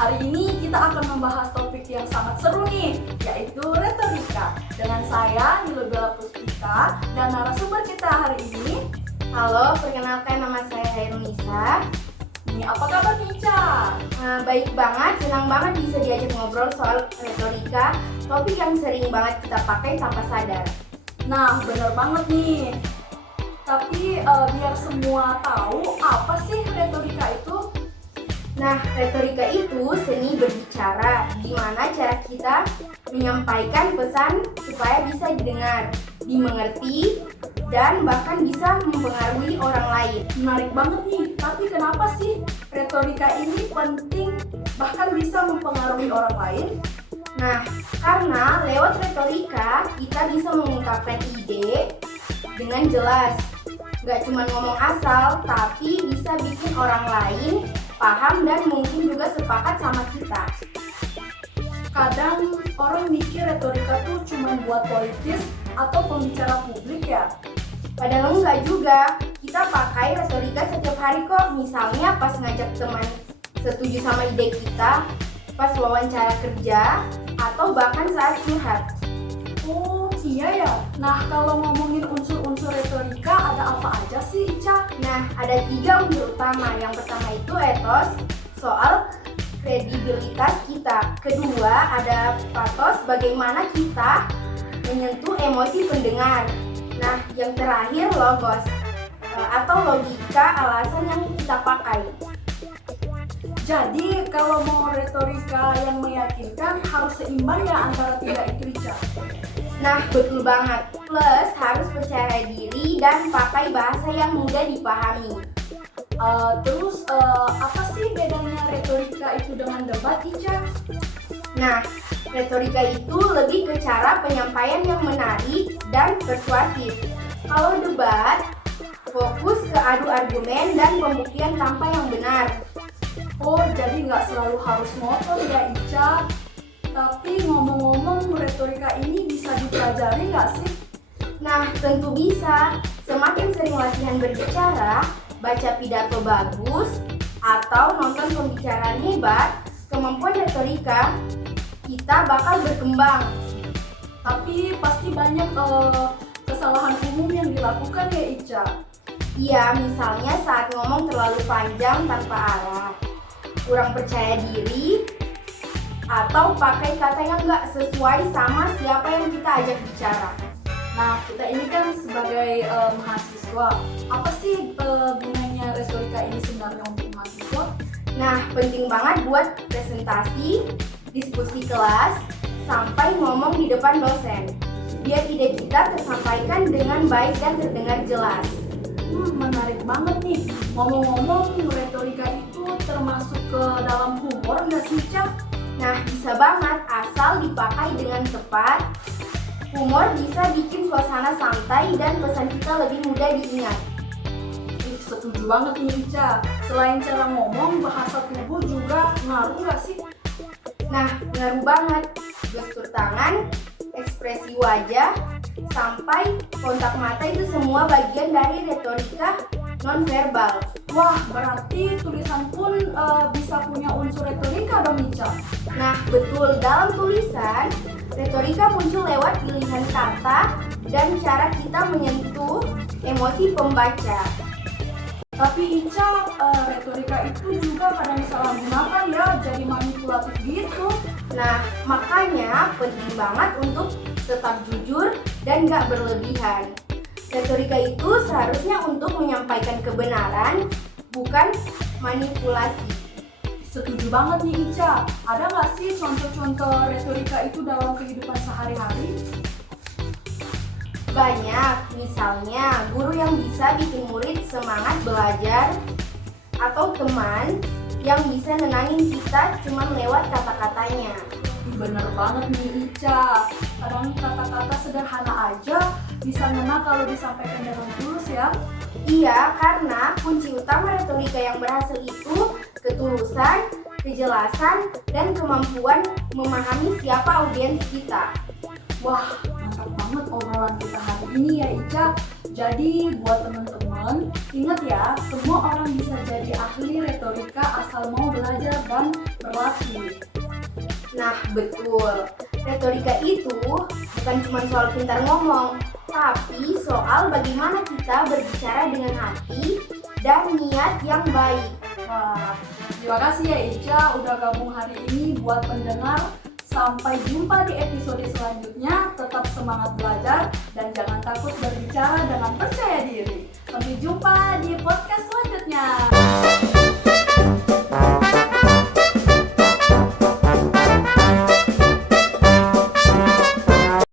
Hari ini kita akan membahas topik yang sangat seru nih, yaitu retorika. Dengan saya, Nilobela Puspita, dan narasumber kita hari ini. Halo, perkenalkan nama saya Hairunisa. Ini apa kabar nih, Ca? Baik banget, senang banget bisa diajak ngobrol soal retorika, topik yang sering banget kita pakai tanpa sadar. Nah, bener banget nih. Tapi biar semua tahu apa sih retorika itu? Nah, retorika itu seni berbicara, di mana cara kita menyampaikan pesan supaya bisa didengar, dimengerti, dan bahkan bisa mempengaruhi orang lain. Menarik banget nih, tapi kenapa sih retorika ini penting bahkan bisa mempengaruhi orang lain? Nah, karena lewat retorika kita bisa mengungkapkan ide dengan jelas. Gak cuma ngomong asal, tapi bisa bikin orang lain paham dan mungkin juga sepakat sama kita. Kadang orang mikir retorika tuh cuma buat politis atau pembicara publik ya. Padahal enggak juga, kita pakai retorika setiap hari kok. Misalnya pas ngajak teman setuju sama ide kita, pas wawancara kerja, atau bahkan saat curhat. Oh iya ya. Nah, kalau ngomongin unsur-unsur retorika ada apa aja sih, Ica? Nah, ada 3 unsur utama. Yang pertama itu etos, soal kredibilitas kita. Kedua, ada pathos, bagaimana kita menyentuh emosi pendengar. Nah, yang terakhir logos, atau logika alasan yang kita pakai. Jadi, kalau mau retorika yang meyakinkan harus seimbang ya antara 3 itu, Ica. Nah, betul banget. Plus, harus percaya diri dan pakai bahasa yang mudah dipahami. Terus, apa sih bedanya retorika itu dengan debat, Ica? Nah, retorika itu lebih ke cara penyampaian yang menarik dan persuasif. Kalau debat, fokus ke adu argumen dan pembuktian tanpa yang benar. Oh, jadi nggak selalu harus motor ya, Ica. Tapi ngomong-ngomong, retorika ini bisa dipelajari nggak sih? Nah, tentu bisa. Semakin sering latihan berbicara, baca pidato bagus, atau nonton pembicaraan hebat, kemampuan retorika kita bakal berkembang. Tapi pasti banyak kesalahan umum yang dilakukan ya, Ica. Iya, misalnya saat ngomong terlalu panjang tanpa arah, kurang percaya diri, atau pakai kata yang nggak sesuai sama siapa yang kita ajak bicara. Nah, kita ini kan sebagai mahasiswa, apa sih gunanya retorika ini sebenarnya untuk mahasiswa? Nah, penting banget buat presentasi, diskusi kelas, sampai ngomong di depan dosen. Biar ide kita tersampaikan dengan baik dan terdengar jelas. Menarik banget nih. Ngomong-ngomong, retorika itu termasuk ke dalam humor nggak sih, Ica? Nah, bisa banget asal dipakai dengan tepat. Humor bisa bikin suasana santai dan pesan kita lebih mudah diingat. Setuju banget nih, Ica. Selain cara ngomong, bahasa tubuh juga ngaruh nggak sih? Nah, ngaruh banget. Gestur tangan, ekspresi wajah, sampai kontak mata itu semua bagian dari retorika nonverbal. Wah, berarti tulisan pun bisa punya unsur retorika dong, Ica. Nah, betul, dalam tulisan, retorika muncul lewat pilihan kata dan cara kita menyentuh emosi pembaca. Tapi Ica, retorika itu juga kadang disalahgunakan ya, jadi manipulatif gitu. Nah, makanya penting banget untuk tetap jujur dan gak berlebihan. Retorika itu seharusnya untuk menyampaikan kebenaran, bukan manipulasi. Setuju banget nih, Ica. Ada nggak sih contoh-contoh retorika itu dalam kehidupan sehari-hari? Banyak, misalnya guru yang bisa bikin murid semangat belajar, atau teman yang bisa nenangin kita cuma lewat kata-katanya. Bener banget nih, Ica. Kadang kata-kata sederhana aja bisa ngena kalau disampaikan dengan tulus ya. Iya, karena kunci utama retorika yang berhasil itu ketulusan, kejelasan, dan kemampuan memahami siapa audiens kita. Wah, mantap banget obrolan kita hari ini ya, Ica. Jadi buat teman-teman, ingat ya, semua orang bisa jadi ahli retorika asal mau belajar dan berlatih. lewati. Nah, betul. Retorika itu bukan cuma soal pintar ngomong, tapi soal bagaimana kita berbicara dengan hati dan niat yang baik. Wah, terima kasih ya Ica udah gabung hari ini buat pendengar. Sampai jumpa di episode selanjutnya. Tetap semangat belajar dan jangan takut berbicara dengan percaya diri. Sampai jumpa di podcast selanjutnya.